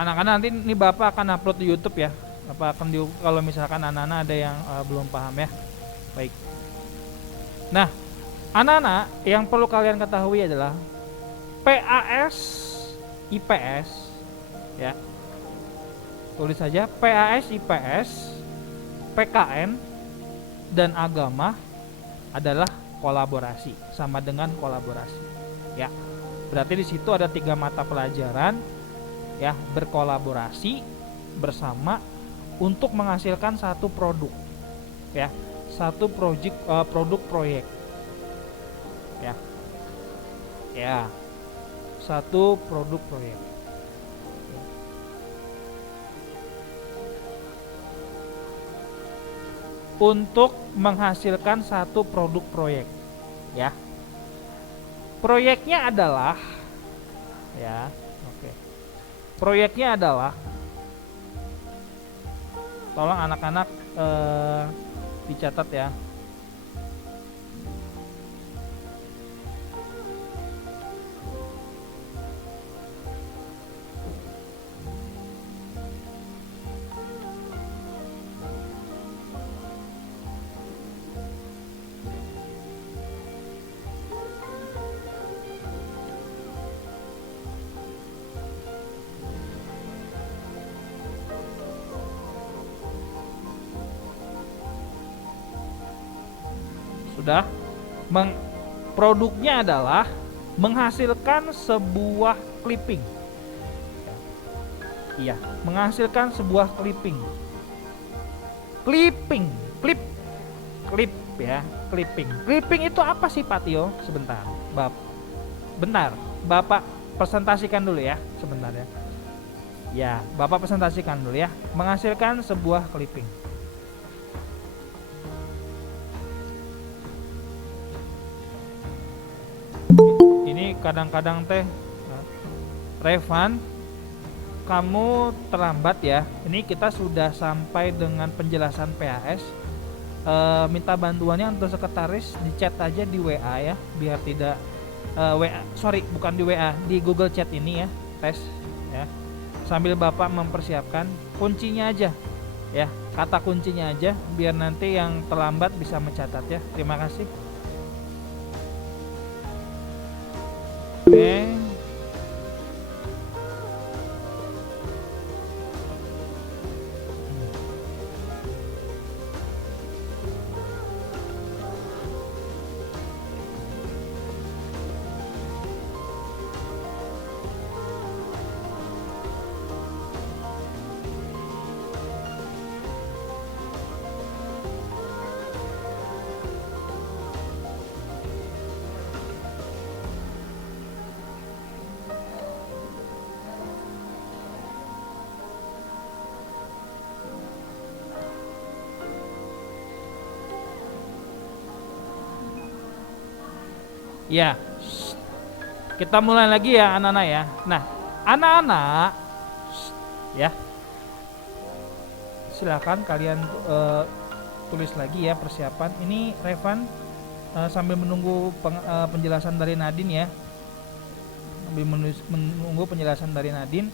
anak-anak nanti ini Bapak akan upload di YouTube ya. Bapak akan kalau misalkan anak-anak ada yang belum paham ya. Baik. Nah, anak-anak yang perlu kalian ketahui adalah PAS, IPS ya. Tulis saja PAS, IPS, PKN dan agama adalah kolaborasi, sama dengan kolaborasi. Ya. Berarti di situ ada 3 mata pelajaran ya, berkolaborasi bersama untuk menghasilkan satu produk ya, satu produk proyek ya, satu produk proyek. Untuk menghasilkan satu produk proyek ya, proyeknya adalah ya, oke, proyeknya adalah, tolong anak-anak dicatat ya. Sudah. Produknya adalah menghasilkan sebuah clipping. Iya, menghasilkan sebuah clipping. Clip ya, clipping. Clipping itu apa sih Pak Tio? Sebentar, bentar, Bapak presentasikan dulu ya, sebentar ya. Ya, Bapak presentasikan dulu ya. Menghasilkan sebuah clipping. Ini kadang-kadang teh Revan, kamu terlambat ya. Ini kita sudah sampai dengan penjelasan PAS. Minta bantuannya untuk sekretaris di chat aja di WA ya, biar tidak bukan di WA, di Google Chat ini ya, tes ya. Sambil Bapak mempersiapkan kuncinya aja ya, kata kuncinya aja, biar nanti yang terlambat bisa mencatat ya. Terima kasih. Oke. Ya, kita mulai lagi ya anak-anak ya. Nah, anak-anak ya, silakan kalian tulis lagi ya persiapan. Ini Revan sambil menunggu penjelasan dari Nadine ya, sambil menunggu penjelasan dari Nadine.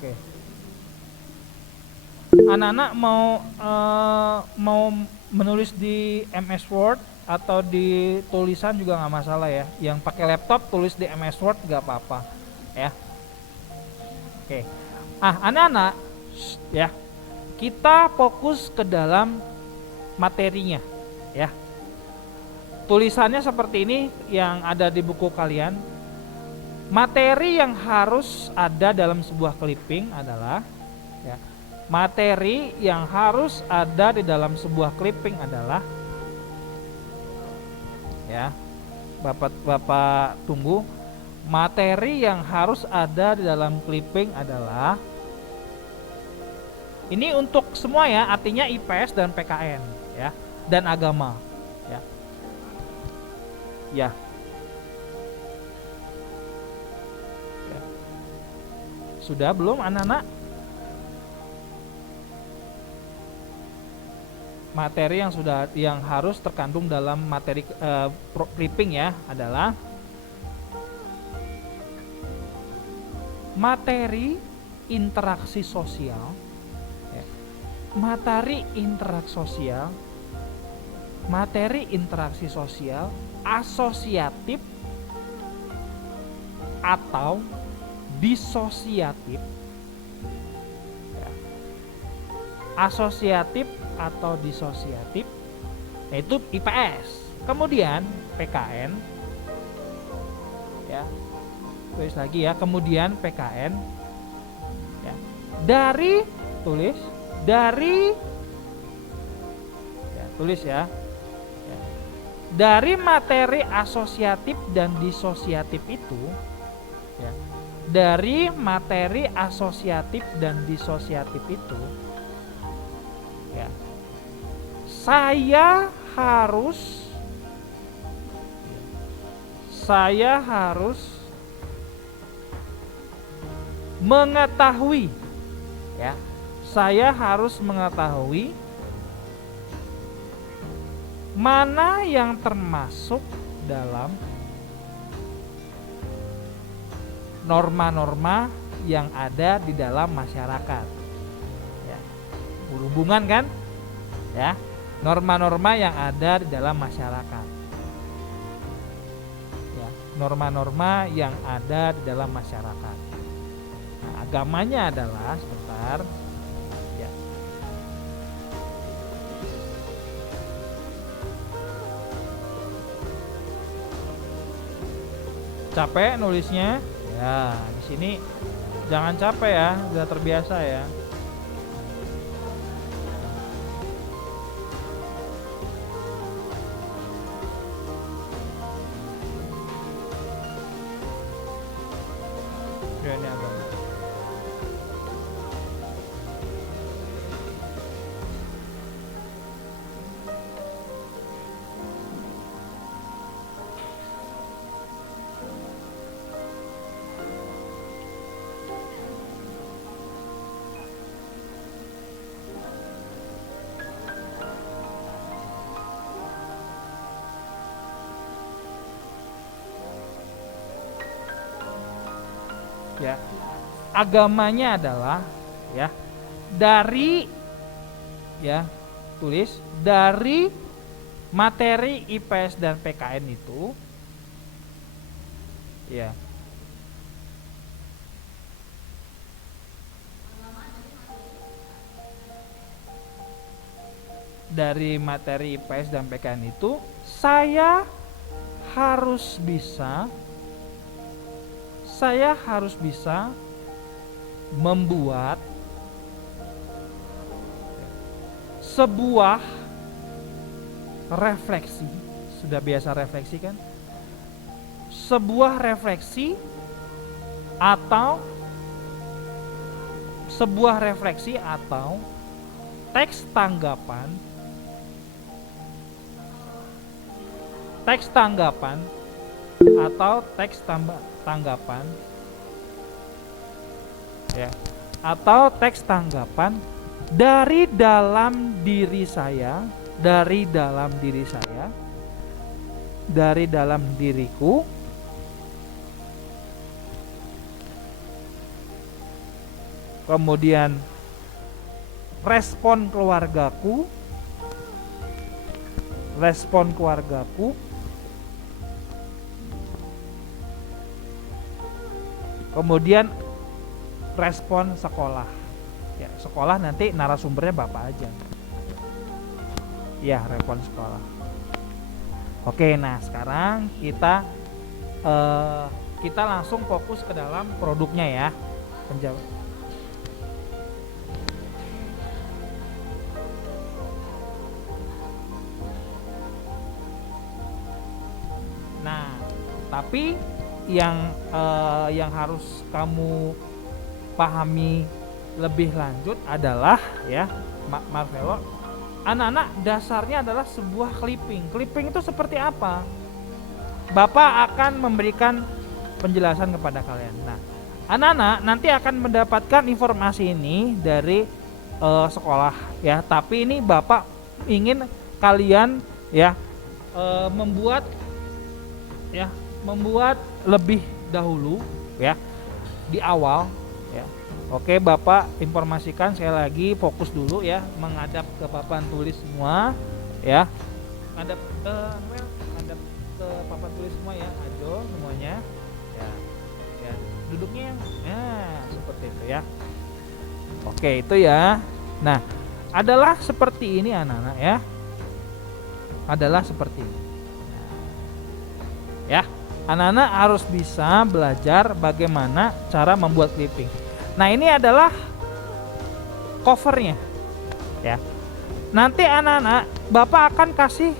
Oke. Anak-anak mau menulis di MS Word atau di tulisan juga nggak masalah ya. Yang pakai laptop tulis di MS Word nggak apa-apa ya. Oke. Anak-anak ya, kita fokus ke dalam materinya ya. Tulisannya seperti ini yang ada di buku kalian. Materi yang harus ada dalam sebuah clipping adalah ya, materi yang harus ada di dalam sebuah clipping adalah ya, Bapak tunggu. Materi yang harus ada di dalam clipping adalah ini untuk semua ya, artinya IPS dan PKN ya, dan agama ya. Ya. Sudah belum anak-anak? Materi yang harus terkandung dalam materi clipping ya adalah materi interaksi sosial, ya. Materi interaksi sosial asosiatif atau disosiatif, ya. Asosiatif atau disosiatif, yaitu IPS. Kemudian PKN, ya, tulis lagi ya, kemudian PKN, ya, dari ya, tulis ya, ya, dari materi asosiatif dan disosiatif itu, ya, dari materi asosiatif dan disosiatif itu, ya, saya harus mengetahui, ya, saya harus mengetahui mana yang termasuk dalam norma-norma yang ada di dalam masyarakat, ya. Berhubungan kan, ya, norma-norma yang ada di dalam masyarakat, ya, norma-norma yang ada di dalam masyarakat. Nah, agamanya adalah, sebentar, ya, capek nulisnya, ya, di sini jangan capek ya, sudah terbiasa ya. Ya, ini agak. Ya, agamanya adalah, ya, dari, ya, tulis dari materi IPS dan PKN itu, ya, dari materi IPS dan PKN itu saya harus bisa membuat sebuah refleksi. Sudah biasa refleksi kan? Sebuah refleksi atau teks tanggapan ya, atau teks tanggapan dari dalam diriku, kemudian respon keluargaku, kemudian respon sekolah. Ya, sekolah nanti narasumbernya Bapak aja. Ya, respon sekolah. Oke, nah sekarang kita langsung fokus ke dalam produknya ya. Penjawab. Nah, tapi yang harus kamu pahami lebih lanjut adalah, ya, Marvelo, anak-anak, dasarnya adalah sebuah clipping. Clipping itu seperti apa? Bapak akan memberikan penjelasan kepada kalian. Nah, anak-anak nanti akan mendapatkan informasi ini dari sekolah, ya. Tapi ini Bapak ingin kalian, ya, membuat lebih dahulu, ya, di awal ya. Oke, Bapak informasikan sekali lagi, fokus dulu ya, menghadap ke papan tulis semua ya. Menghadap menghadap ke papan tulis semua ya, ajo semuanya. Ya. Ya, duduknya yang seperti itu ya. Oke, itu ya. Nah, adalah seperti ini anak-anak ya. Adalah seperti ini. Ya, anak-anak harus bisa belajar bagaimana cara membuat clipping. Nah, ini adalah covernya ya. Nanti anak-anak Bapak akan kasih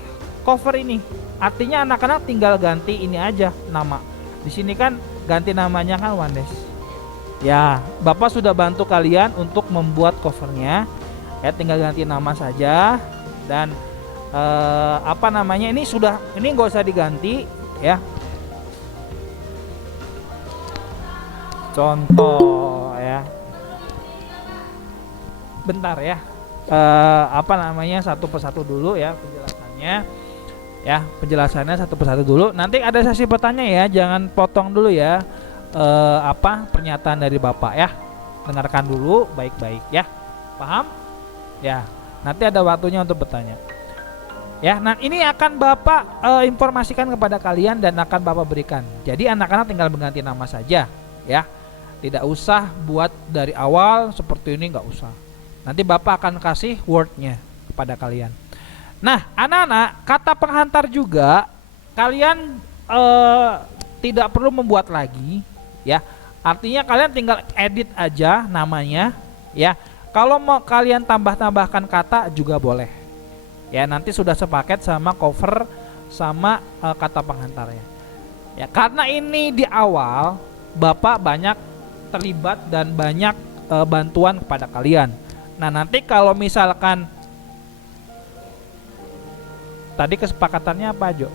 cover ini. Artinya anak-anak tinggal ganti ini aja nama. Di sini kan ganti namanya kan Wandes. Ya, Bapak sudah bantu kalian untuk membuat covernya. Ya, tinggal ganti nama saja dan apa namanya, ini nggak usah diganti ya. Contoh ya, bentar ya, apa namanya, satu persatu dulu ya penjelasannya ya, penjelasannya satu persatu dulu. Nanti ada sesi pertanyaan ya, jangan potong dulu ya apa pernyataan dari Bapak ya, dengarkan dulu baik-baik ya, paham ya. Nanti ada waktunya untuk bertanya ya. Nah, ini akan Bapak informasikan kepada kalian dan akan Bapak berikan. Jadi anak-anak tinggal mengganti nama saja ya. Tidak usah buat dari awal seperti ini, nggak usah. Nanti Bapak akan kasih wordnya kepada kalian. Nah, anak-anak, kata penghantar juga kalian tidak perlu membuat lagi ya. Artinya kalian tinggal edit aja namanya ya. Kalau mau kalian tambahkan kata juga boleh ya. Nanti sudah sepaket sama cover sama kata penghantarnya ya. Karena ini di awal Bapak banyak terlibat dan banyak bantuan kepada kalian. Nah, nanti kalau misalkan tadi kesepakatannya apa, Jo?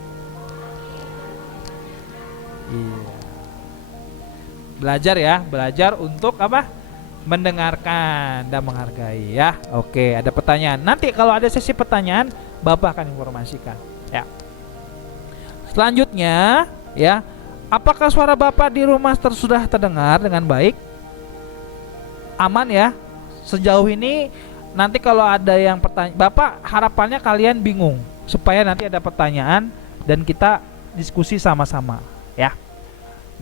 Iya. Belajar ya, belajar untuk apa? Mendengarkan dan menghargai ya. Oke, ada pertanyaan. Nanti kalau ada sesi pertanyaan, Bapak akan informasikan ya. Selanjutnya ya, apakah suara Bapak di rumah sudah terdengar dengan baik? Aman ya? Sejauh ini nanti kalau ada yang pertanyaan, Bapak harapannya kalian bingung supaya nanti ada pertanyaan dan kita diskusi sama-sama ya.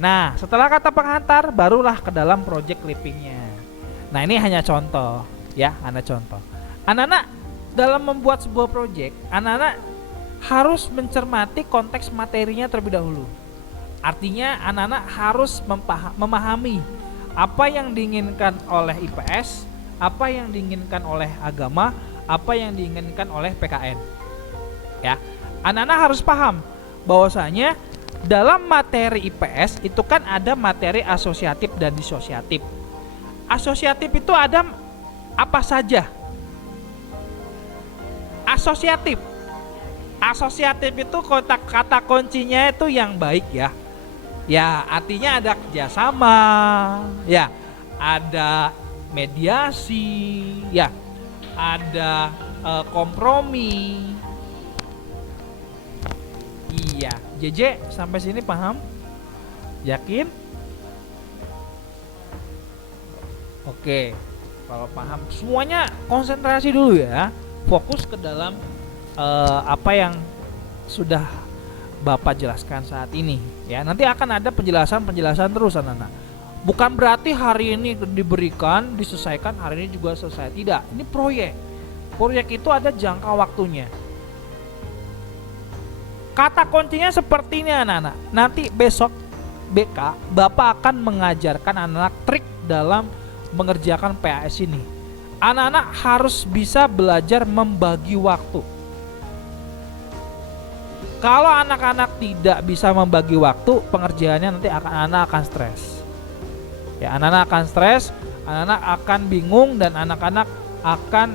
Nah, setelah kata penghantar barulah ke dalam project clippingnya. Nah, ini hanya contoh ya, hanya contoh. Anak-anak dalam membuat sebuah project, anak-anak harus mencermati konteks materinya terlebih dahulu. Artinya anak-anak harus memahami apa yang diinginkan oleh IPS, apa yang diinginkan oleh agama, apa yang diinginkan oleh PKN. Ya, anak-anak harus paham bahwasanya dalam materi IPS itu kan ada materi asosiatif dan disosiatif. Asosiatif itu ada apa saja? Asosiatif itu kata kuncinya itu yang baik ya. Ya, artinya ada kerjasama, ya, ada mediasi, ya, ada kompromi. Iya, JJ sampai sini paham? Yakin? Oke, kalau paham semuanya konsentrasi dulu ya, fokus ke dalam apa yang sudah Bapak jelaskan saat ini ya. Nanti akan ada penjelasan terus anak-anak. Bukan berarti hari ini diberikan, diselesaikan, hari ini juga selesai. Tidak, ini proyek itu ada jangka waktunya. Kata kuncinya seperti ini anak-anak. Nanti besok BK Bapak akan mengajarkan anak-anak trik dalam mengerjakan PAS ini. Anak-anak harus bisa belajar membagi waktu. Kalau anak-anak tidak bisa membagi waktu, pengerjaannya nanti anak-anak akan stres. Ya, anak-anak akan stres, anak-anak akan bingung dan anak-anak akan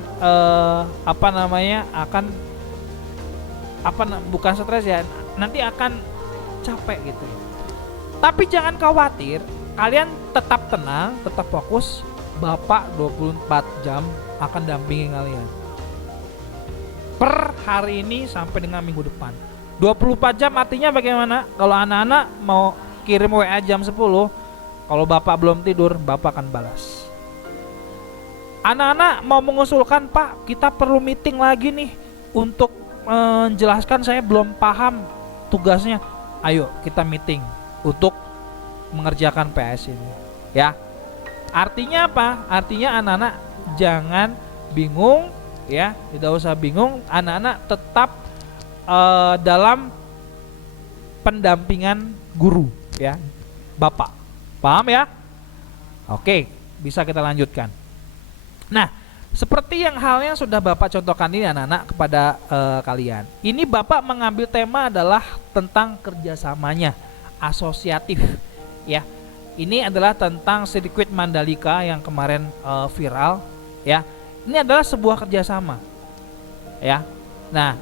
bukan stres ya, nanti akan capek gitu. Tapi jangan khawatir, kalian tetap tenang, tetap fokus. Bapak 24 jam akan dampingi kalian per hari ini sampai dengan minggu depan. 24 jam artinya bagaimana? Kalau anak-anak mau kirim WA jam 10, Kalau bapak belum tidur, bapak akan balas. Anak-anak mau mengusulkan, Pak, kita perlu meeting lagi nih untuk menjelaskan, saya belum paham tugasnya. Ayo kita meeting untuk mengerjakan PS ini, ya. Artinya apa? Artinya anak-anak jangan bingung, ya, tidak usah bingung. Anak-anak tetap dalam pendampingan guru, ya, bapak. Paham ya? Oke, bisa kita lanjutkan. Nah, seperti yang halnya sudah bapak contohkan ini anak-anak kepada kalian. Ini bapak mengambil tema adalah tentang kerjasamanya, asosiatif, ya. Ini adalah tentang sirkuit Mandalika yang kemarin viral, ya. Ini adalah sebuah kerjasama, ya. Nah,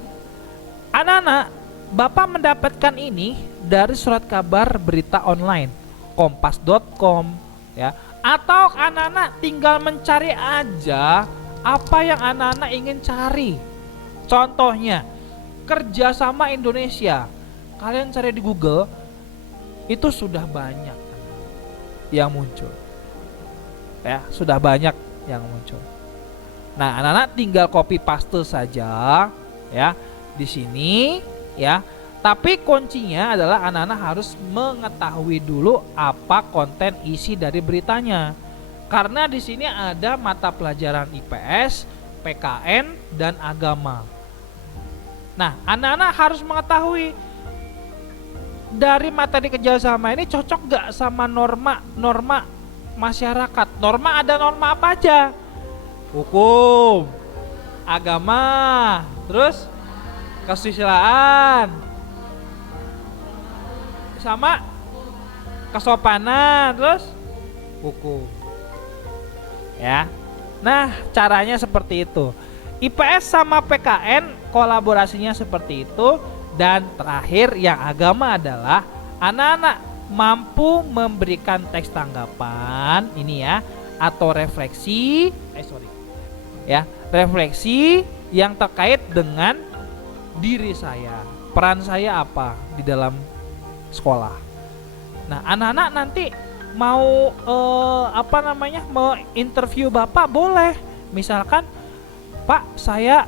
anak-anak, bapak mendapatkan ini dari surat kabar berita online, kompas.com, ya. Atau anak-anak tinggal mencari aja apa yang anak-anak ingin cari. Contohnya, kerjasama Indonesia. Kalian cari di Google, itu sudah banyak yang muncul. Ya, sudah banyak yang muncul. Nah, anak-anak tinggal copy paste saja, ya, di sini, ya. Tapi kuncinya adalah anak-anak harus mengetahui dulu apa konten isi dari beritanya. Karena di sini ada mata pelajaran IPS, PKN, dan agama. Nah, anak-anak harus mengetahui dari materi kerjasama ini cocok gak sama norma masyarakat. Norma ada norma apa aja? Hukum, agama, terus kesusilaan, sama kesopanan, terus hukum, ya. Nah, caranya seperti itu. IPS sama PKN kolaborasinya seperti itu. Dan terakhir yang agama adalah anak-anak mampu memberikan teks tanggapan ini, ya, atau refleksi ya, refleksi yang terkait dengan diri saya, peran saya apa di dalam sekolah. Nah, anak-anak nanti mau mau interview bapak, boleh. Misalkan, Pak, saya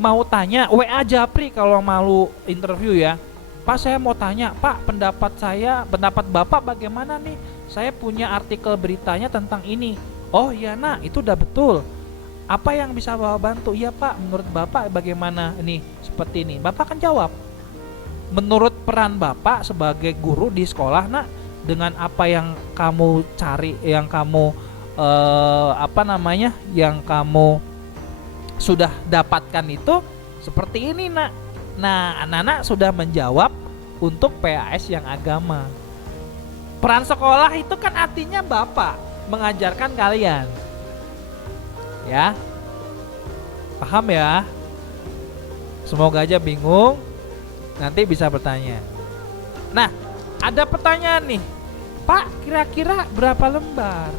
mau tanya, WA Japri kalau malu interview, ya. Pak, saya mau tanya, Pak, pendapat bapak bagaimana nih? Saya punya artikel beritanya tentang ini. Oh iya, nak, itu udah betul. Apa yang bisa bapak bantu? Iya, Pak, menurut bapak bagaimana ini, seperti ini. Bapak akan jawab menurut peran bapak sebagai guru di sekolah, nak, dengan apa yang kamu cari, yang kamu yang kamu sudah dapatkan itu seperti ini, nak. Nah, anak-anak sudah menjawab untuk PAS yang agama. Peran sekolah itu kan artinya bapak mengajarkan kalian, ya. Paham ya? Semoga aja bingung, nanti bisa bertanya. Nah, ada pertanyaan nih, Pak, kira-kira berapa lembar?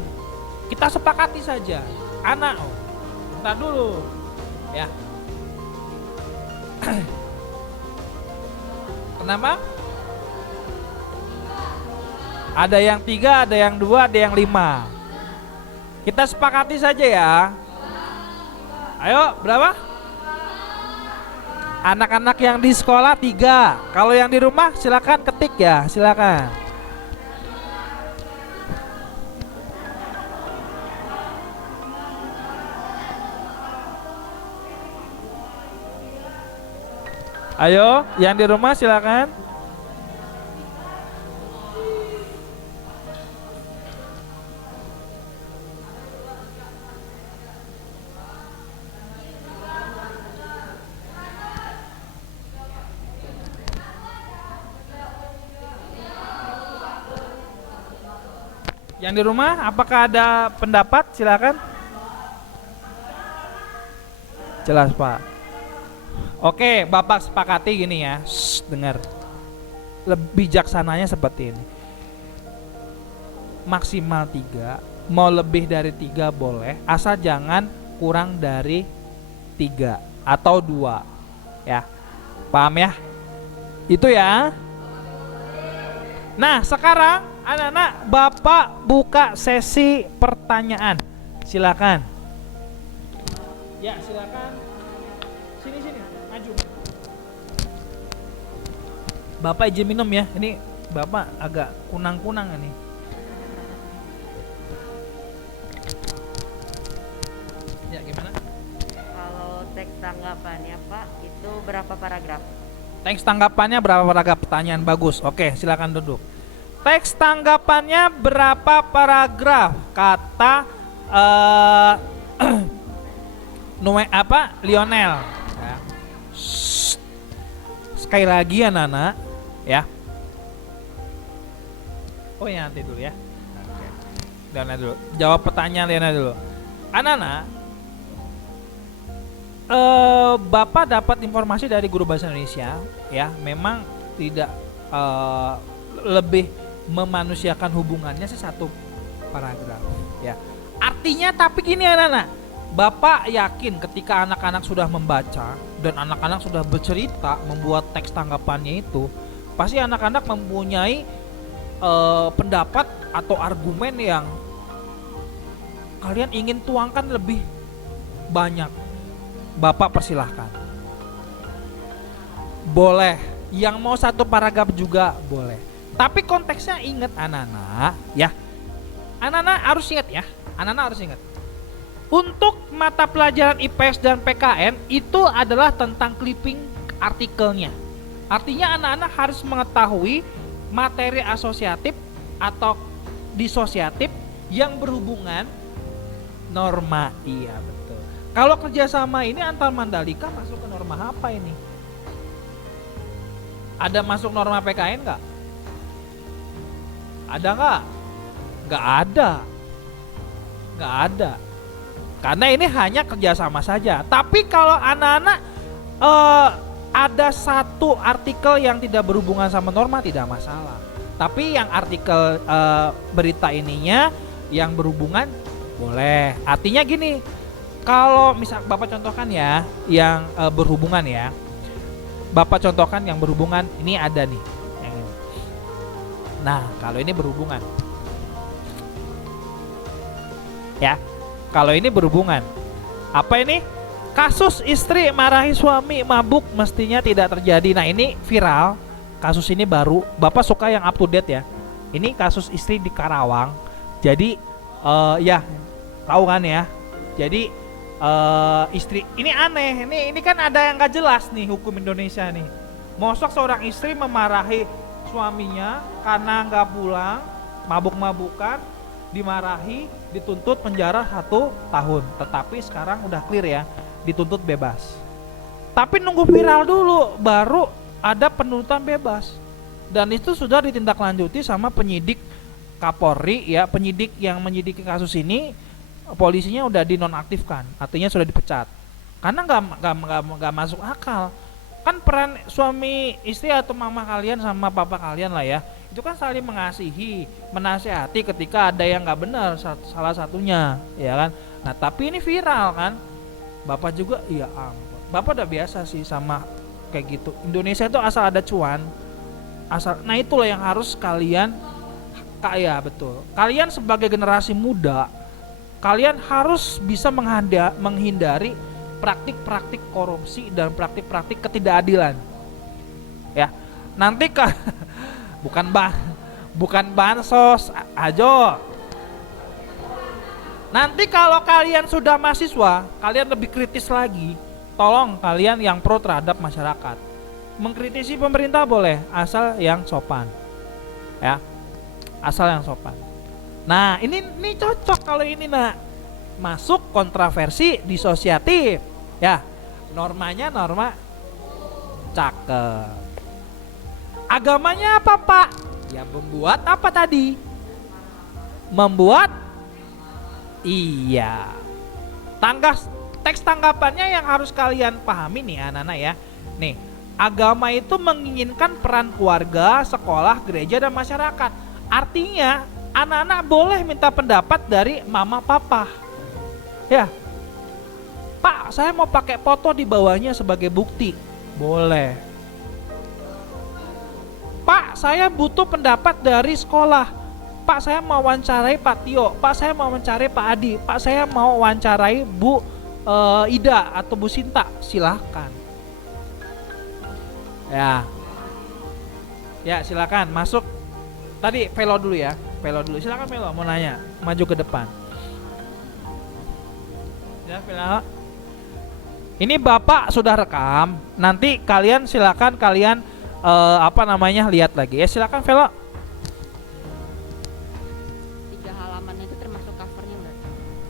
Kita sepakati saja. Anak, bentar dulu, ya. Kenapa? Ada yang 3, ada yang 2, ada yang 5. Kita sepakati saja, ya. Ayo, berapa? Anak-anak yang di sekolah 3. Kalau yang di rumah silakan ketik, ya, silakan. Ayo, yang di rumah silakan. Yang di rumah, apakah ada pendapat? Silakan. Jelas, Pak. Oke, Bapak sepakati gini, ya. Dengar. Lebih bijaksananya seperti ini. Maksimal 3, mau lebih dari 3 boleh, asal jangan kurang dari 3 atau 2, ya. Paham, ya? Itu, ya. Nah, sekarang anak-anak Bapak buka sesi pertanyaan. Silakan. Ya, silakan. Sini, maju. Bapak izin minum ya. Ini Bapak agak kunang-kunang ini. Ya, gimana? Kalau teks tanggapannya Pak, itu berapa paragraf? Teks tanggapannya berapa paragraf? Pertanyaan bagus. Oke, silakan duduk. Teks tanggapannya berapa paragraf? Kata Lionel. Ya. Sekali lagi ya Nana, ya. Oh ya nanti dulu ya. Oke. Liana dulu. Jawab pertanyaan Liana dulu. Anak-anak, Bapak dapat informasi dari guru bahasa Indonesia, ya, memang tidak lebih memanusiakan hubungannya satu paragraf, ya. Artinya tapi gini anak-anak, Bapak yakin ketika anak-anak sudah membaca dan anak-anak sudah bercerita membuat teks tanggapannya itu, pasti anak-anak mempunyai pendapat atau argumen yang kalian ingin tuangkan lebih banyak. Bapak persilahkan. Boleh. Yang mau satu paragraf juga boleh. Tapi konteksnya ingat anak-anak ya. Anak-anak harus ingat ya. Anak-anak harus ingat. Untuk mata pelajaran IPS dan PKN itu adalah tentang clipping artikelnya. Artinya anak-anak harus mengetahui materi asosiatif atau disosiatif yang berhubungan norma. Iya betul. Kalau kerjasama ini antar Mandalika masuk ke norma apa ini? Ada masuk norma PKN nggak? Ada nggak? Nggak ada. Nggak ada. Karena ini hanya kerjasama saja. Tapi kalau anak-anak ada satu artikel yang tidak berhubungan sama norma tidak masalah. Tapi yang artikel berita ininya yang berhubungan boleh. Artinya gini. Kalau misal Bapak contohkan ya yang berhubungan ya. Bapak contohkan yang berhubungan ini ada nih yang ini. Nah, kalau ini berhubungan. Ya. Kalau ini berhubungan. Apa ini? Kasus istri marahi suami mabuk mestinya tidak terjadi. Nah, ini viral. Kasus ini baru. Bapak suka yang up to date ya. Ini kasus istri di Karawang. Jadi ya tahu kan ya. Jadi istri ini aneh, ini kan ada yang gak jelas nih hukum Indonesia nih. Mosok seorang istri memarahi suaminya karena nggak pulang, mabuk-mabukan, dimarahi, dituntut penjara 1 tahun. Tetapi sekarang udah clear ya, dituntut bebas. Tapi nunggu viral dulu, baru ada penuntutan bebas. Dan itu sudah ditindaklanjuti sama penyidik Kapolri ya, penyidik yang menyidiki kasus ini. Polisinya udah dinonaktifkan, artinya sudah dipecat karena nggak masuk akal. Kan peran suami istri atau mama kalian sama papa kalian lah ya, itu kan saling mengasihi, menasehati ketika ada yang nggak benar salah satunya, ya kan. Nah tapi ini viral kan, bapak juga, iya ampun, bapak udah biasa sih sama kayak gitu. Indonesia itu asal ada cuan, asal. Nah itulah yang harus kalian ya betul. Kalian sebagai generasi muda, kalian harus bisa menghindari praktik-praktik korupsi dan praktik-praktik ketidakadilan. Ya, nanti bukan bansos, ajo. Nanti kalau kalian sudah mahasiswa, kalian lebih kritis lagi. Tolong kalian yang pro terhadap masyarakat. Mengkritisi pemerintah boleh, asal yang sopan. Ya, asal yang sopan. Nah ini cocok kalau ini nak masuk kontroversi disosiatif ya, normanya norma cakep. Agamanya apa Pak? Ya membuat apa tadi? Membuat iya. Teks tanggapannya yang harus kalian pahami nih anak-anak ya. Nih, agama itu menginginkan peran keluarga, sekolah, gereja dan masyarakat. Artinya anak-anak boleh minta pendapat dari mama papa. Ya. Pak, saya mau pakai foto di bawahnya sebagai bukti. Boleh. Pak, saya butuh pendapat dari sekolah. Pak, saya mau wawancarai Pak Tio. Pak, saya mau wawancarai Pak Adi. Pak, saya mau wawancarai Bu Ida atau Bu Sinta. Silahkan. Ya. Ya, silakan masuk. Tadi Velo dulu ya. Velo dulu. Silakan Velo mau nanya. Maju ke depan. Ya, Velo. Ini Bapak sudah rekam. Nanti kalian silakan kalian lihat lagi. Ya, silakan Velo. 3 halaman itu termasuk covernya enggak?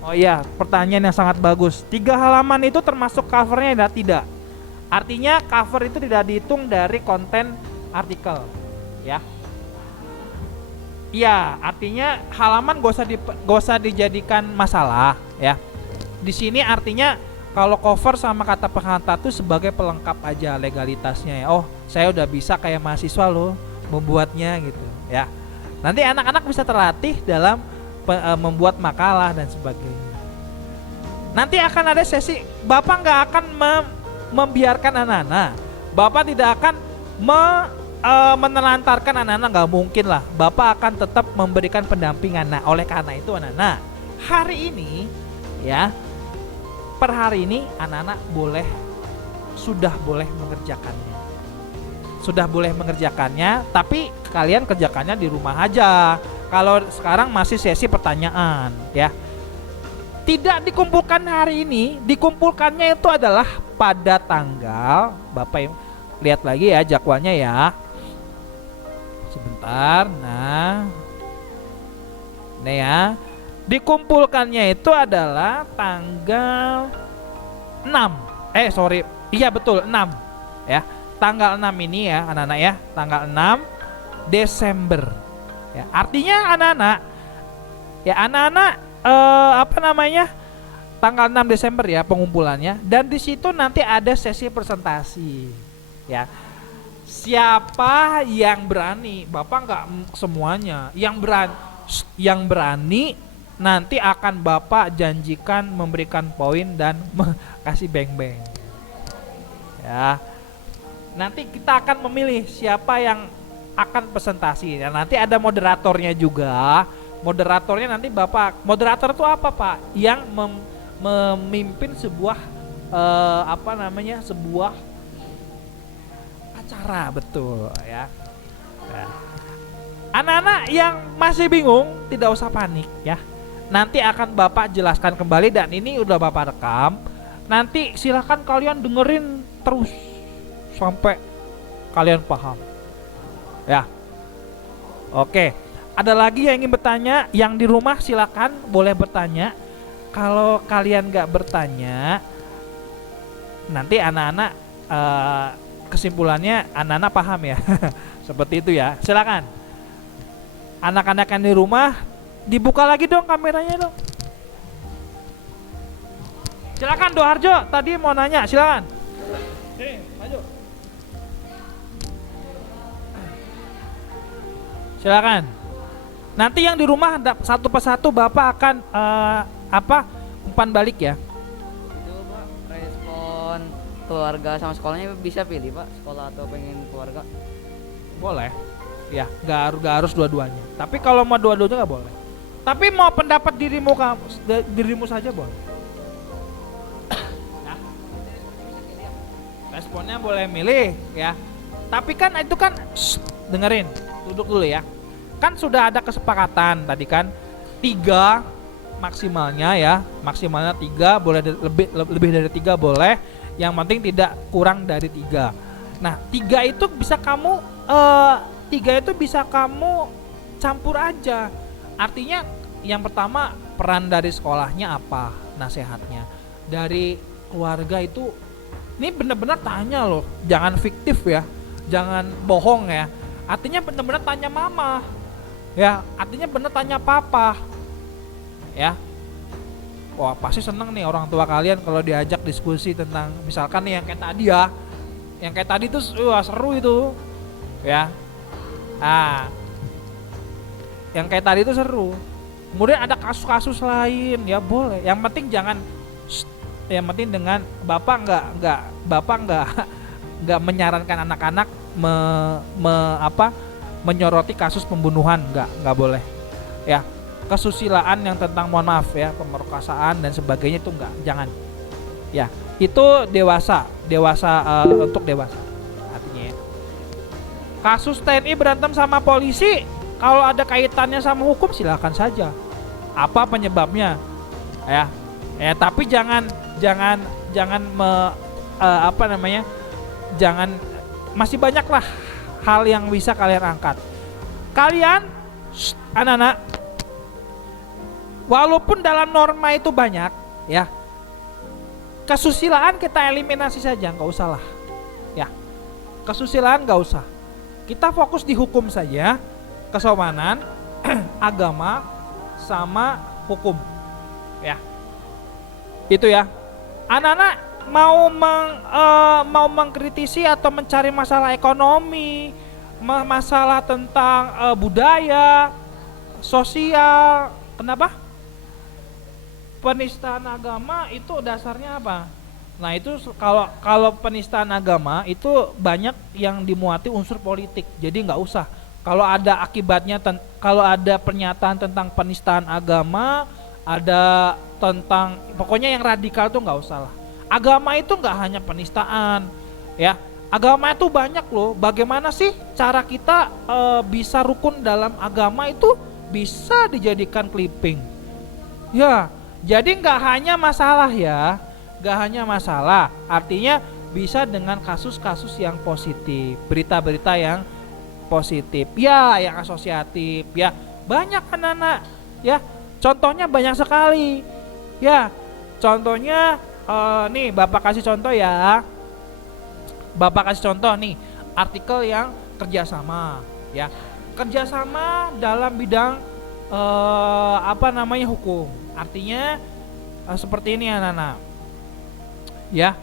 Oh iya, pertanyaan yang sangat bagus. 3 halaman itu termasuk covernya enggak? Tidak. Artinya cover itu tidak dihitung dari konten artikel, ya. Iya, artinya halaman gak usah dijadikan masalah, ya. Di sini artinya kalau cover sama kata pengantar itu sebagai pelengkap aja legalitasnya ya. Oh, saya udah bisa kayak mahasiswa loh membuatnya gitu, ya. Nanti anak-anak bisa terlatih dalam membuat makalah dan sebagainya. Nanti akan ada sesi, Bapak nggak akan membiarkan anak-anak. Bapak tidak akan menelantarkan anak-anak, nggak mungkin lah. Bapak akan tetap memberikan pendampingan. Nah, oleh karena itu anak-anak, hari ini ya, per hari ini anak-anak sudah boleh mengerjakannya. Sudah boleh mengerjakannya, tapi kalian kerjakannya di rumah aja. Kalau sekarang masih sesi pertanyaan ya. Tidak dikumpulkan hari ini, dikumpulkannya itu adalah pada tanggal, Bapak lihat lagi ya jadwalnya ya. Sebentar, nah ya, dikumpulkannya itu adalah tanggal 6. Iya betul 6 ya. Tanggal 6 ini ya anak-anak ya, tanggal 6 Desember. Ya, artinya anak-anak tanggal 6 Desember ya pengumpulannya, dan di situ nanti ada sesi presentasi ya. Siapa yang berani, Bapak nggak semuanya, yang berani nanti akan Bapak janjikan memberikan poin dan kasih beng-beng ya. Nanti kita akan memilih siapa yang akan presentasi ya. Nanti ada moderatornya juga. Moderatornya nanti Bapak, moderator itu apa Pak? Yang memimpin sebuah sebuah acara, betul ya. Anak-anak yang masih bingung tidak usah panik ya. Nanti akan Bapak jelaskan kembali dan ini udah Bapak rekam. Nanti silahkan kalian dengerin terus sampai kalian paham. Ya. Oke. Ada lagi yang ingin bertanya? Yang di rumah silakan boleh bertanya. Kalau kalian nggak bertanya, nanti anak-anak kesimpulannya anak-anak paham ya. Seperti itu ya. Silakan. Anak-anak yang di rumah dibuka lagi dong kameranya dong. Silakan Doharjo, tadi mau nanya, silakan. Oke, maju. Silakan. Nanti yang di rumah satu persatu Bapak akan umpan balik ya. Itu Pak, respon keluarga sama sekolahnya bisa pilih Pak, sekolah atau pengen keluarga? Boleh. Ya, nggak harus dua-duanya. Tapi kalau mau dua-duanya nggak boleh. Tapi mau pendapat dirimu saja boleh. Nah, responnya boleh milih ya. Tapi kan itu kan dengerin, duduk dulu ya. Kan sudah ada kesepakatan tadi kan 3 maksimalnya ya, maksimalnya 3, boleh lebih dari 3 boleh, yang penting tidak kurang dari 3. Nah 3 itu bisa kamu campur aja. Artinya yang pertama peran dari sekolahnya apa, nasihatnya dari keluarga itu, ini benar-benar tanya loh, jangan fiktif ya, jangan bohong ya. Artinya benar-benar tanya mama. Ya, artinya bener tanya papa. Ya. Wah, pasti seneng nih orang tua kalian kalau diajak diskusi tentang misalkan nih yang kayak tadi ya. Yang kayak tadi tuh seru itu. Ya. Ah. Yang kayak tadi itu seru. Kemudian ada kasus-kasus lain, ya boleh. Yang penting jangan yang penting dengan Bapak nggak menyarankan anak-anak menyoroti kasus pembunuhan, nggak boleh. Ya, kesusilaan yang tentang mohon maaf ya, pemerkosaan dan sebagainya itu nggak, jangan. Ya, itu dewasa untuk dewasa artinya ya. Kasus TNI berantem sama polisi, kalau ada kaitannya sama hukum silakan saja. Apa penyebabnya? Ya, tapi jangan jangan, masih banyak lah hal yang bisa kalian angkat. Kalian anak-anak, walaupun dalam norma itu banyak ya, kesusilaan kita eliminasi saja, nggak usah lah ya, kesusilaan nggak usah, kita fokus di hukum saja, kesopanan, agama sama hukum ya. Itu ya. Anak-anak mau mengkritisi atau mencari masalah ekonomi, masalah tentang budaya, sosial, kenapa? Penistaan agama itu dasarnya apa? Nah, itu kalau penistaan agama itu banyak yang dimuati unsur politik. Jadi nggak usah. Kalau ada akibatnya, kalau ada pernyataan tentang penistaan agama, ada tentang pokoknya yang radikal tuh nggak usah lah. Agama itu nggak hanya penistaan, ya. Agama itu banyak loh. Bagaimana sih cara kita bisa rukun dalam agama itu bisa dijadikan clipping, ya. Jadi nggak hanya masalah ya, nggak hanya masalah. Artinya bisa dengan kasus-kasus yang positif, berita-berita yang positif, ya, yang asosiatif, ya. Banyak anak-anak, ya. Contohnya banyak sekali, ya. Contohnya nih Bapak kasih contoh ya. Bapak kasih contoh nih artikel yang kerjasama, ya. Kerjasama dalam bidang hukum. Artinya seperti ini anak-anak, ya.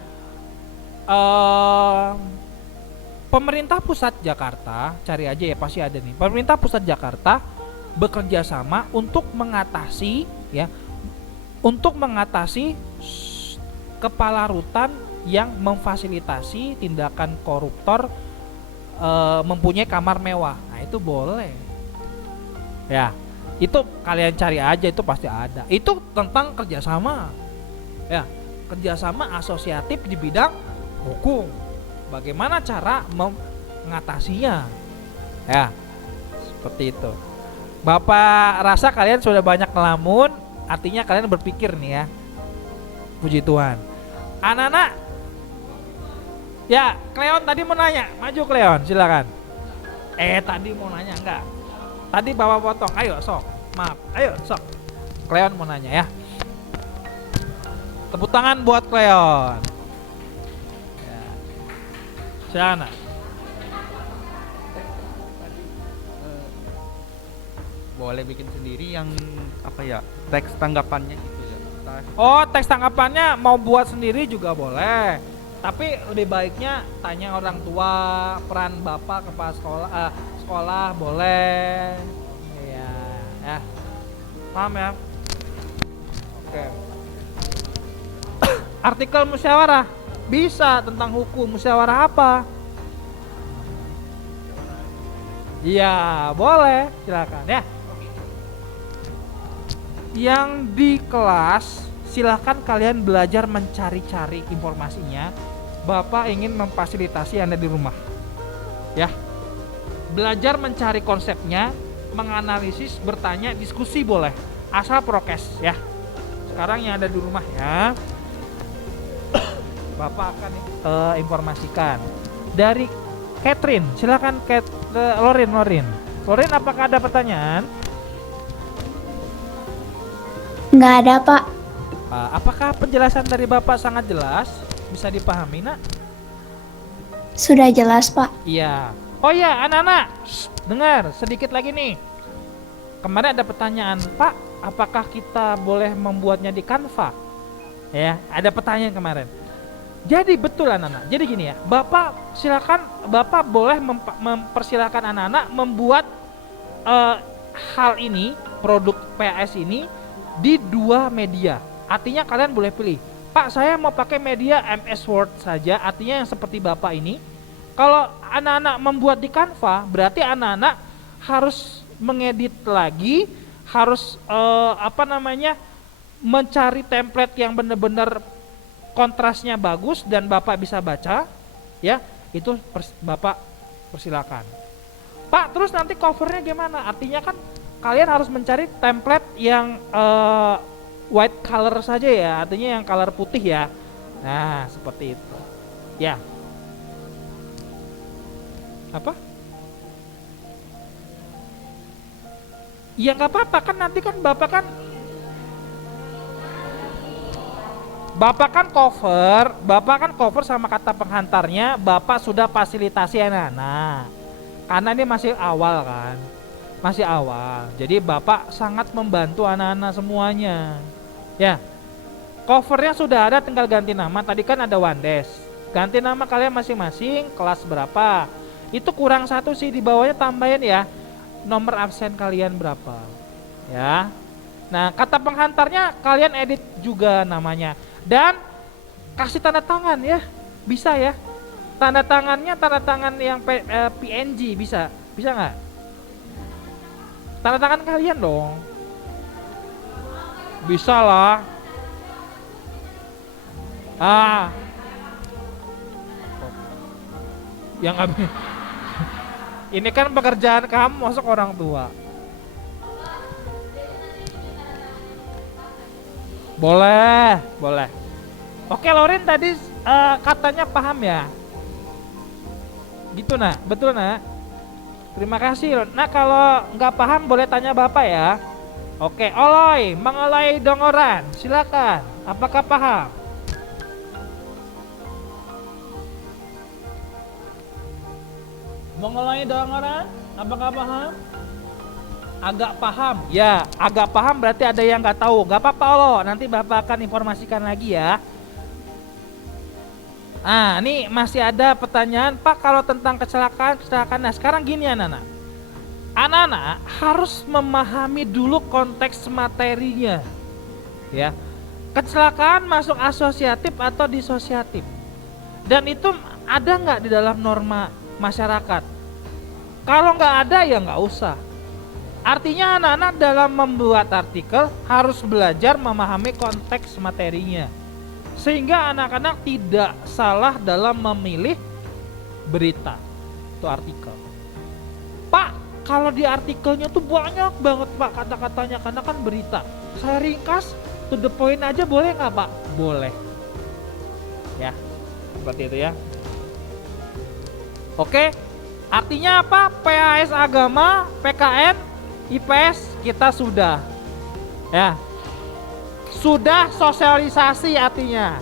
Pemerintah pusat Jakarta, cari aja ya pasti ada nih. Pemerintah pusat Jakarta bekerja sama untuk mengatasi kepala rutan yang memfasilitasi tindakan koruptor mempunyai kamar mewah. Nah, itu boleh. Ya, itu kalian cari aja, itu pasti ada. Itu tentang kerjasama. Ya, kerjasama asosiatif di bidang hukum. Bagaimana cara mengatasinya? Ya, seperti itu. Bapak rasa kalian sudah banyak ngelamun, artinya kalian berpikir nih ya. Puji Tuhan. Anak-anak, ya, Cleon tadi mau nanya, maju Cleon, silakan. Tadi mau nanya enggak? Tadi Bapak potong, ayo sok, maaf, ayo sok. Cleon mau nanya ya. Tepuk tangan buat Cleon. Ya. Silakan. Boleh bikin sendiri yang teks tanggapannya gitu ya. Oh, teks tanggapannya mau buat sendiri juga boleh. Tapi lebih baiknya tanya orang tua, peran Bapak kepala sekolah boleh. Iya, ya. Paham ya? Oke. Artikel musyawarah bisa tentang hukum, musyawarah apa? Iya, boleh, silakan ya. Yang di kelas silakan kalian belajar mencari-cari informasinya. Bapak ingin memfasilitasi Anda di rumah. Ya. Belajar mencari konsepnya, menganalisis, bertanya, diskusi boleh. Asal prokes ya. Sekarang yang ada di rumah ya. Bapak akan informasikan. Dari Catherine, silakan Lorin, apakah ada pertanyaan? Nggak ada, Pak. Apakah penjelasan dari Bapak sangat jelas? Bisa dipahami, Nak? Sudah jelas, Pak. Iya. Oh ya, anak-anak, dengar sedikit lagi nih. Kemarin ada pertanyaan, Pak, apakah kita boleh membuatnya di Canva? Ya, ada pertanyaan kemarin. Jadi betul anak-anak. Jadi gini ya, Bapak boleh mempersilakan anak-anak membuat hal ini, produk PAS ini di dua media. Artinya kalian boleh pilih. Pak, saya mau pakai media MS Word saja, artinya yang seperti Bapak ini. Kalau anak-anak membuat di Canva, berarti anak-anak harus mengedit lagi, harus mencari template yang benar-benar kontrasnya bagus dan Bapak bisa baca, ya. Itu Bapak persilakan. Pak, terus nanti covernya gimana? Artinya kan kalian harus mencari template yang white color saja ya, artinya yang color putih ya. Nah, seperti itu. Ya. Apa? Ya nggak apa-apa kan, nanti kan Bapak kan cover sama kata penghantarnya, Bapak sudah fasilitasi anak-anak. Karena ini masih awal kan. Masih awal. Jadi Bapak sangat membantu anak-anak semuanya. Ya. Covernya sudah ada, tinggal ganti nama. Tadi kan ada Wandes. Ganti nama kalian masing-masing, kelas berapa. Itu kurang satu sih, di bawahnya tambahin ya. Nomor absen kalian berapa. Ya. Nah, kata penghantarnya kalian edit juga namanya. Dan kasih tanda tangan ya. Bisa ya. Tanda tangannya tanda tangan yang PNG bisa. Bisa nggak? Tanda tangan kalian dong. Bisa lah. Yang nggak ini kan pekerjaan kamu, masuk orang tua. Boleh. Oke, Lorin tadi katanya paham ya? Gitu nak, betul nak? Terima kasih. Nah, kalau nggak paham boleh tanya Bapak ya. Oke, Oloy, Mangolai Dongoran, silakan. Apakah paham? Mengolai Dongoran, apakah paham? Agak paham. Ya, agak paham berarti ada yang nggak tahu. Nggak apa-apa loh, nanti Bapak akan informasikan lagi ya. Ah, ini masih ada pertanyaan, Pak, kalau tentang kecelakaan. Nah, sekarang gini anak-anak. Anak-anak harus memahami dulu konteks materinya. Ya. Kecelakaan masuk asosiatif atau disosiatif. Dan itu ada nggak di dalam norma masyarakat? Kalau nggak ada ya nggak usah. Artinya anak-anak dalam membuat artikel harus belajar memahami konteks materinya, sehingga anak-anak tidak salah dalam memilih berita itu artikel. Pak, kalau di artikelnya tuh banyak banget Pak kata-katanya, karena kan berita. Saya ringkas to the point aja, boleh nggak Pak? Boleh. Ya, seperti itu ya. Oke, artinya apa? PAS agama, PKN, IPS kita sudah. Ya. Sudah sosialisasi artinya.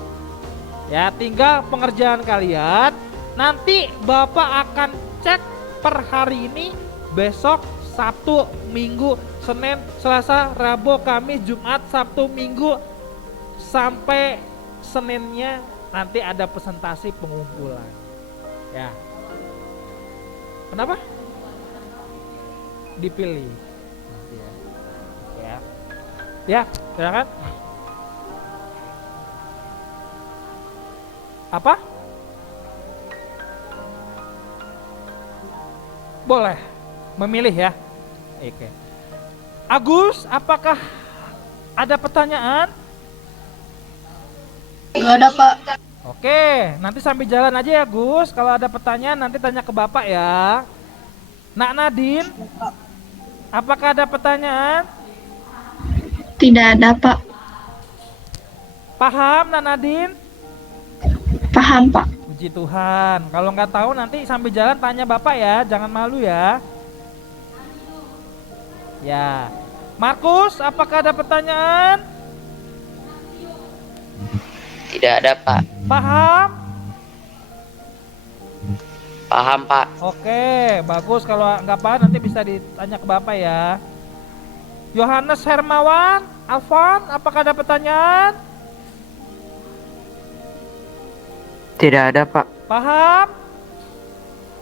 Ya, tinggal pengerjaan kalian. Nanti Bapak akan cek per hari ini, besok, Sabtu, Minggu, Senin, Selasa, Rabu, Kamis, Jumat, Sabtu, Minggu, sampai Seninnya nanti ada presentasi pengumpulan. Ya. Kenapa? Dipilih. Ya, silakan. Apa? Boleh memilih ya. Oke. Agus, apakah ada pertanyaan? Nggak ada, Pak. Oke, nanti sambil jalan aja ya Gus. Kalau ada pertanyaan nanti tanya ke Bapak ya. Nak Nadine, apakah ada pertanyaan? Tidak ada, Pak. Paham Nak Nadine? Paham, Pak. Puji Tuhan. Kalau nggak tahu nanti sambil jalan tanya Bapak ya, jangan malu ya. Ya. Markus, apakah ada pertanyaan? Tidak ada, Pak. Paham? Paham, Pak. Oke, bagus. Kalau nggak paham nanti bisa ditanya ke Bapak ya. Yohanes Hermawan, Alvan, apakah ada pertanyaan? Tidak ada, Pak. Paham?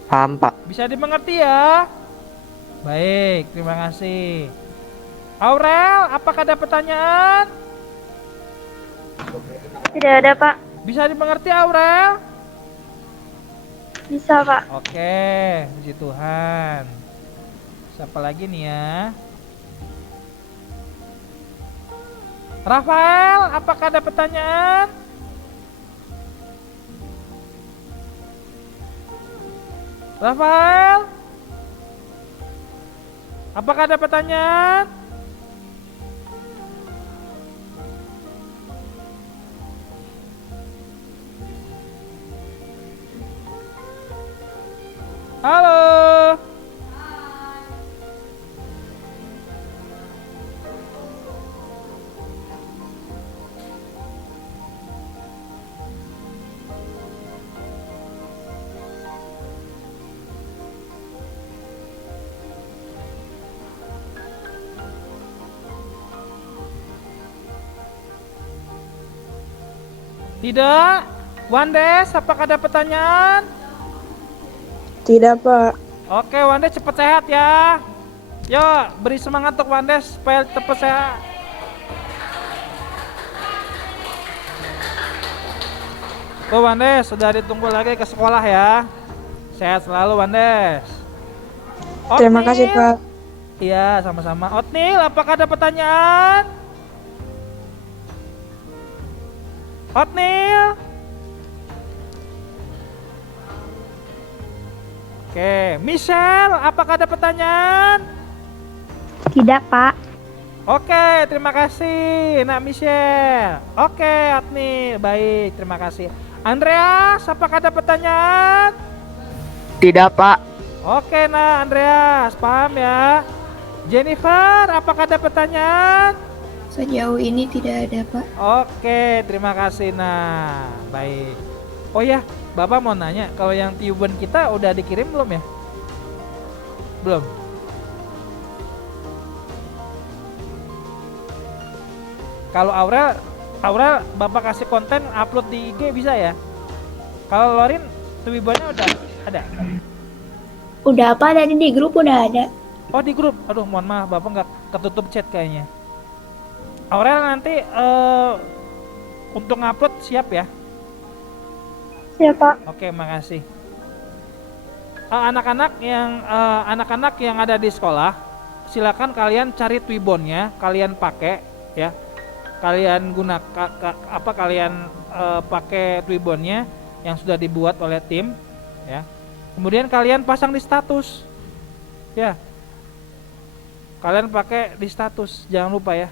Paham, Pak. Bisa dimengerti ya? Baik, terima kasih. Aurel, apakah ada pertanyaan? Tidak ada Pak. Bisa dimengerti Aurel? Bisa, Pak. Oke, puji Tuhan. Siapa lagi nih ya? Rafael, apakah ada pertanyaan? Rafael? Apakah ada pertanyaan? Halo. Tidak. Wandes, apakah ada pertanyaan? Tidak, Pak. Oke, Wandes cepat sehat ya. Yuk, beri semangat untuk Wandes supaya cepat sehat. Tuh Wandes, sudah ditunggu lagi ke sekolah ya. Sehat selalu Wandes. Terima kasih, Otnil. Pak. Iya, sama-sama. Otnil, apakah ada pertanyaan? Otnil. Oke, Michelle, apakah ada pertanyaan? Tidak, Pak. Oke, terima kasih, Nak Michelle. Oke, Otnil, baik, terima kasih. Andreas, apakah ada pertanyaan? Tidak, Pak. Oke, Nak Andreas, paham ya. Jennifer, apakah ada pertanyaan? Sejauh ini tidak ada, Pak. Oke, terima kasih, Nah. Baik. Oh ya, Bapak mau nanya, kalau yang tiuban kita udah dikirim belum ya? Belum. Kalau Aurel Bapak kasih konten upload di IG bisa ya? Kalau Lorin, tiubannya udah ada? Udah, Pak. Tadi di grup udah ada. Oh di grup, aduh mohon maaf Bapak nggak ketutup chat kayaknya. Aurel nanti untuk ngupload siap ya? Siap, Pak. Oke, makasih. Anak-anak yang ada di sekolah, silakan kalian cari Twibbonnya, kalian pakai ya. Kalian pakai Twibbonnya yang sudah dibuat oleh tim ya. Kemudian kalian pasang di status. Ya. Kalian pakai di status, jangan lupa ya.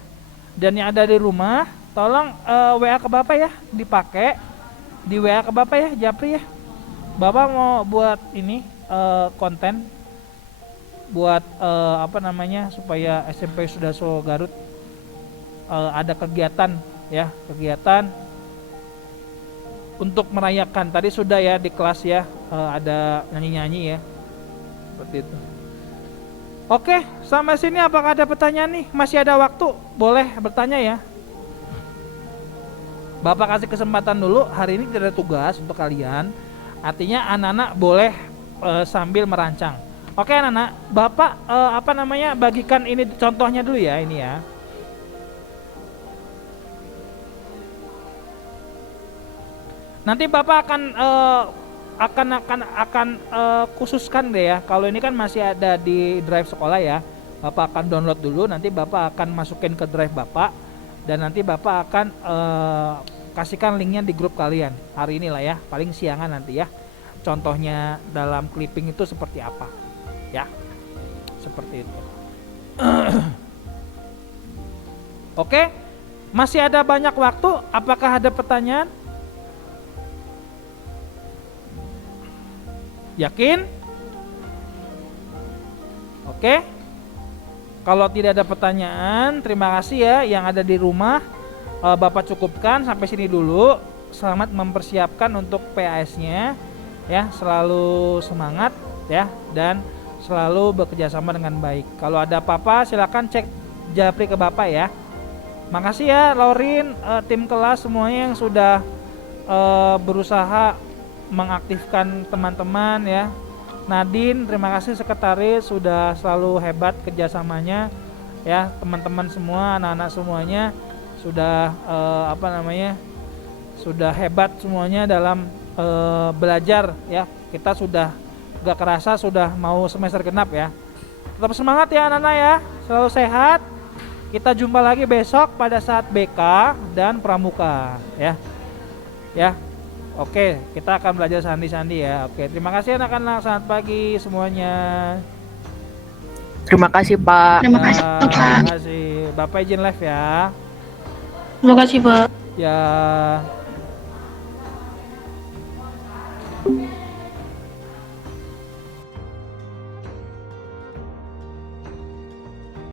Dan yang ada di rumah, tolong WA ke Bapak ya, dipakai di WA ke Bapak ya, Japri ya. Bapak mau buat ini konten buat supaya SMP Sudarso Garut ada kegiatan ya, kegiatan untuk merayakan. Tadi sudah ya di kelas ya, ada nyanyi-nyanyi ya. Seperti itu. Oke, sampai sini apakah ada pertanyaan nih? Masih ada waktu, boleh bertanya ya. Bapak kasih kesempatan dulu, hari ini tidak ada tugas untuk kalian. Artinya anak-anak boleh sambil merancang. Oke anak-anak, Bapak bagikan ini contohnya dulu ya, ini ya. Nanti Bapak akan khususkan deh ya. Kalau ini kan masih ada di drive sekolah ya. Bapak akan download dulu, nanti Bapak akan masukin ke drive Bapak, dan nanti Bapak akan kasihkan linknya di grup kalian hari ini lah ya, paling siangan nanti ya. Contohnya dalam clipping itu seperti apa ya, seperti itu. Oke, masih ada banyak waktu. Apakah ada pertanyaan? Yakin? Oke. Kalau tidak ada pertanyaan, terima kasih ya yang ada di rumah. Bapak cukupkan sampai sini dulu. Selamat mempersiapkan untuk PAS-nya ya, selalu semangat ya, dan selalu bekerja sama dengan baik. Kalau ada apa-apa silakan cek Japri ke Bapak ya. Makasih ya Lorin, tim kelas semuanya yang sudah berusaha mengaktifkan teman-teman ya. Nadine, terima kasih sekretaris, sudah selalu hebat kerjasamanya ya. Teman-teman semua, anak-anak semuanya sudah sudah hebat semuanya dalam belajar ya, Kita sudah gak kerasa sudah mau semester genap ya. Tetap semangat ya anak-anak ya, selalu sehat. Kita jumpa lagi besok pada saat BK dan Pramuka ya. Ya. Oke, kita akan belajar sandi-sandi ya. Oke, terima kasih anak-anak. Selamat pagi semuanya. Terima kasih, Pak. Terima kasih, Ya, Pak. terima kasih. Bapak izin live ya. Terima kasih, Pak. Ya.